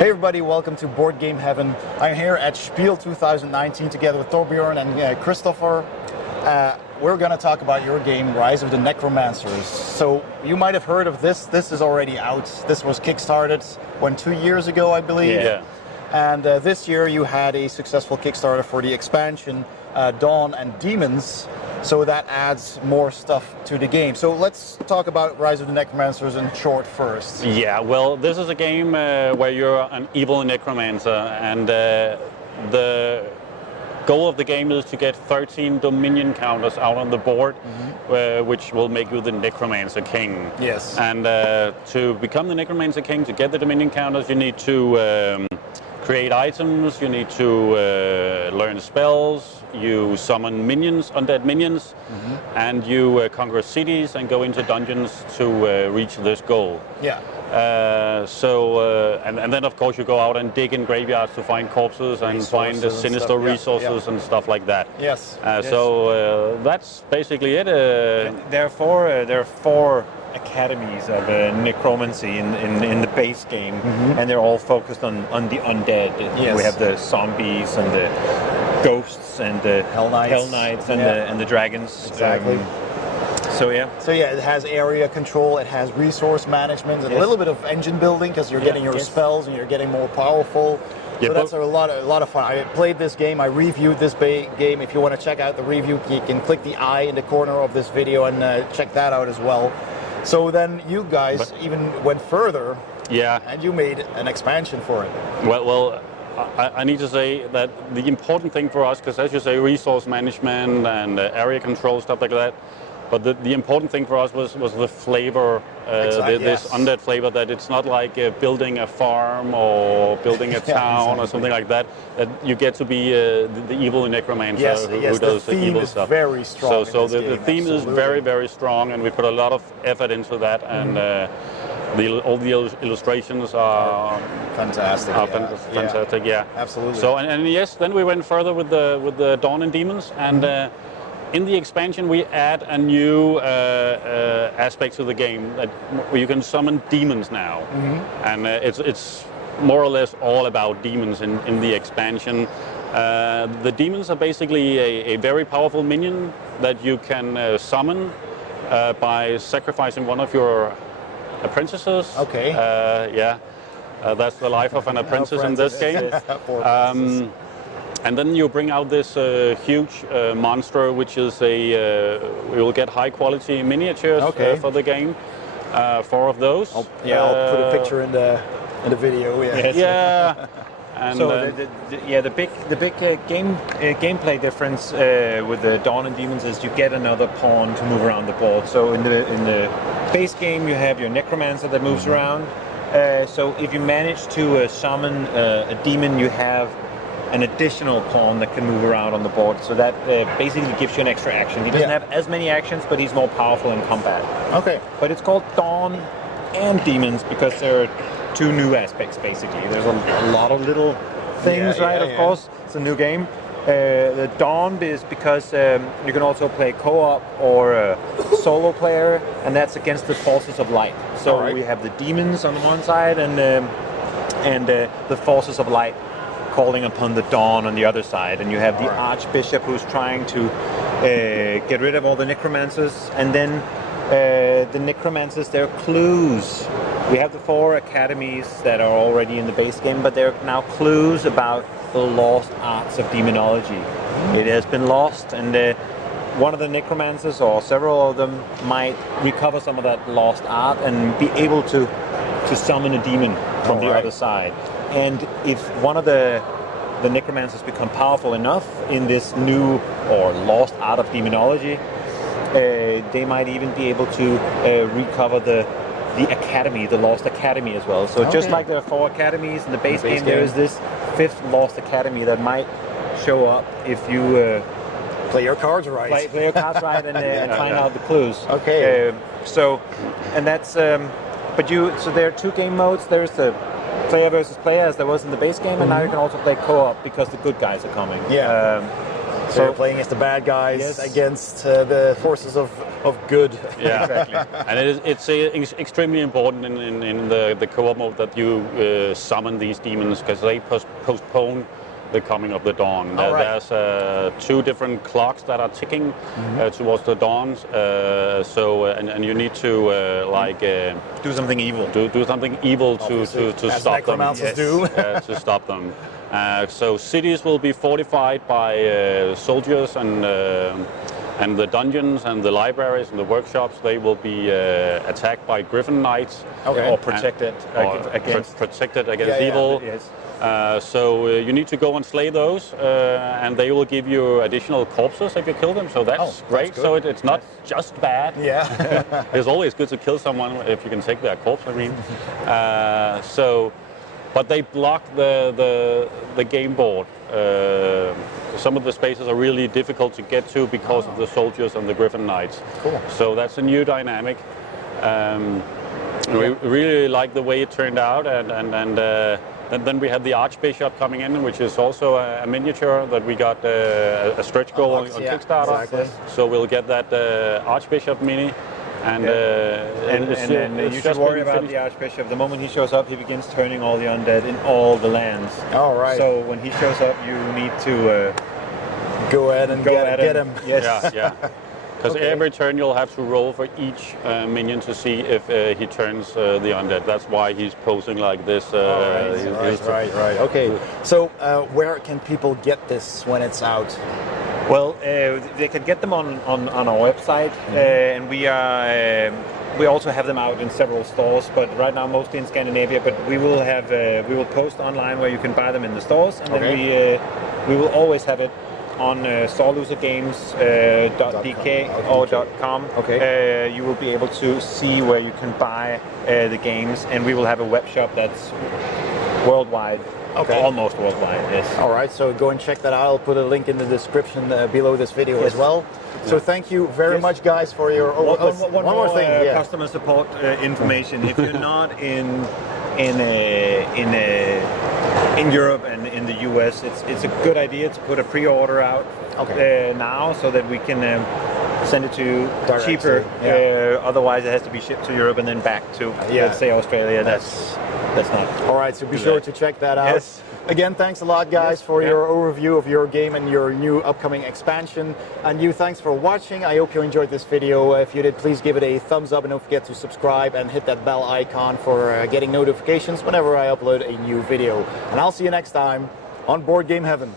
Hey everybody, welcome to Board Game Heaven. I'm here at Spiel 2019 together with Thorbjørn and Christoffer. We're going to talk about your game, Rise of the Necromancers. So you might have heard of this. This is already out. This was kickstarted 2 years ago, I believe. Yeah. And this year you had a successful Kickstarter for the expansion, Dawn and Demons. So that adds more stuff to the game. So let's talk about Rise of the Necromancers in short first. Yeah, well, this is a game where you're an evil necromancer, and the goal of the game is to get 13 Dominion counters out on the board, which will make you the Necromancer King. Yes. And to become the Necromancer King, to get the Dominion counters, you need to create items, you need to learn spells, you summon minions, undead minions, and you conquer cities and go into dungeons to reach this goal. Yeah. And then of course you go out and dig in graveyards to find corpses and find the sinister resources and stuff like that. Yes. So that's basically it. There are four academies of necromancy in the base game, and they're all focused on the undead. Yes. We have the zombies and the ghosts and the Hell Knights and the dragons. Exactly. So it has area control, it has resource management, and a little bit of engine building because you're getting your spells and you're getting more powerful. So that's a lot of fun. I played this game, I reviewed this game. If you want to check out the review, you can click the I in the corner of this video and check that out as well. So then you guys even went further, and you made an expansion for it. Well, I need to say that the important thing for us, because as you say, resource management and area control, stuff like that, but the important thing for us was the flavor, this undead flavor, that it's not like building a farm or building a town or something like that, that you get to be the evil necromancer who does the evil stuff. Very strong. So the theme is very, very strong, and we put a lot of effort into that, and all the illustrations are fantastic. Fantastic, yeah. Absolutely. So and yes, then we went further with the Dawn and Demons, and in the expansion we add a new aspect to the game where you can summon demons now, and it's more or less all about demons in the expansion. The demons are basically a very powerful minion that you can summon by sacrificing one of your apprentices. Okay. That's the life of an apprentice in this game. And then you bring out this huge monster, which is we will get high quality miniatures for the game. 4 of those. I'll put a picture in the video. Yeah. And so the big gameplay difference with the Dawn and Demons is you get another pawn to move around the board. So in the base game you have your Necromancer that moves around. So if you manage to summon a demon, you have an additional pawn that can move around on the board. So that basically gives you an extra action. He doesn't have as many actions, but he's more powerful in combat. Okay. But it's called Dawn and Demons because there are 2 new aspects, basically. There's a lot of little things, of course. It's a new game. The Dawn is because you can also play co-op or a solo player, and that's against the forces of light. So we have the demons on one side and the forces of light calling upon the Dawn on the other side. And you have the Archbishop who's trying to get rid of all the Necromancers, and then the Necromancers, they're clues. We have the 4 academies that are already in the base game, but they're now clues about the lost arts of demonology. It has been lost, and one of the Necromancers, or several of them, might recover some of that lost art and be able to summon a demon from the other side. And if one of the Necromancers become powerful enough in this new or lost art of demonology, they might even be able to recover the academy, the lost academy as well. So just like there are 4 academies in the base game, there is this 5th lost academy that might show up if you play your cards right. Play your cards right and find out the clues. Okay. So there are 2 game modes. There's the player versus player as there was in the base game, and now you can also play co-op because the good guys are coming. So you're playing as the bad guys against the forces of good. Yeah, Exactly. And it's extremely important in the co-op mode that you summon these demons, because they postpone the coming of the dawn. There's 2 different clocks that are ticking towards the dawns. And you need to Do something evil. do something evil to stop them. Necromancers do. To stop them. So cities will be fortified by soldiers, and the dungeons and the libraries and the workshops, they will be attacked by griffin knights. Or protected Protected against evil. Yes. So you need to go and slay those, and they will give you additional corpses if you kill them. So that's great. That's so it's not just bad. Yeah. It's always good to kill someone if you can take their corpse. I mean, but they block the game board. Some of the spaces are really difficult to get to because of the soldiers and the griffin knights. Cool. So that's a new dynamic. We really like the way it turned out, and then we have the Archbishop coming in, which is also a miniature that we got a stretch goal on Kickstarter. Exactly. So we'll get that Archbishop mini. And you should worry about the Archbishop. The moment he shows up, he begins turning all the undead in all the lands. All right. So when he shows up, you need to go ahead and get him. Yes. Yeah. Because every turn you'll have to roll for each minion to see if he turns the undead. That's why he's posing like this. Right. Okay. So where can people get this when it's out? Well, they can get them on our website, and we also have them out in several stores, but right now mostly in Scandinavia. But we will post online where you can buy them in the stores, and then we will always have it on starlosergames.dk or .com. Okay. You will be able to see where you can buy the games, and we will have a web shop that's worldwide. Okay. Almost worldwide, yes. All right, so go and check that out. I'll put a link in the description below this video as well. So thank you very much, guys, for your... One more thing, customer support information. If you're not in Europe and in the US, it's a good idea to put a pre-order out now, so that we can send it to you cheaper. Otherwise, it has to be shipped to Europe and then back to, let's say, Australia. That's not. All right, so be sure to check that out. Yes. Again, thanks a lot, guys, for your overview of your game and your new upcoming expansion. And you, thanks for watching. I hope you enjoyed this video. If you did, please give it a thumbs up and don't forget to subscribe and hit that bell icon for getting notifications whenever I upload a new video. And I'll see you next time on Board Game Heaven.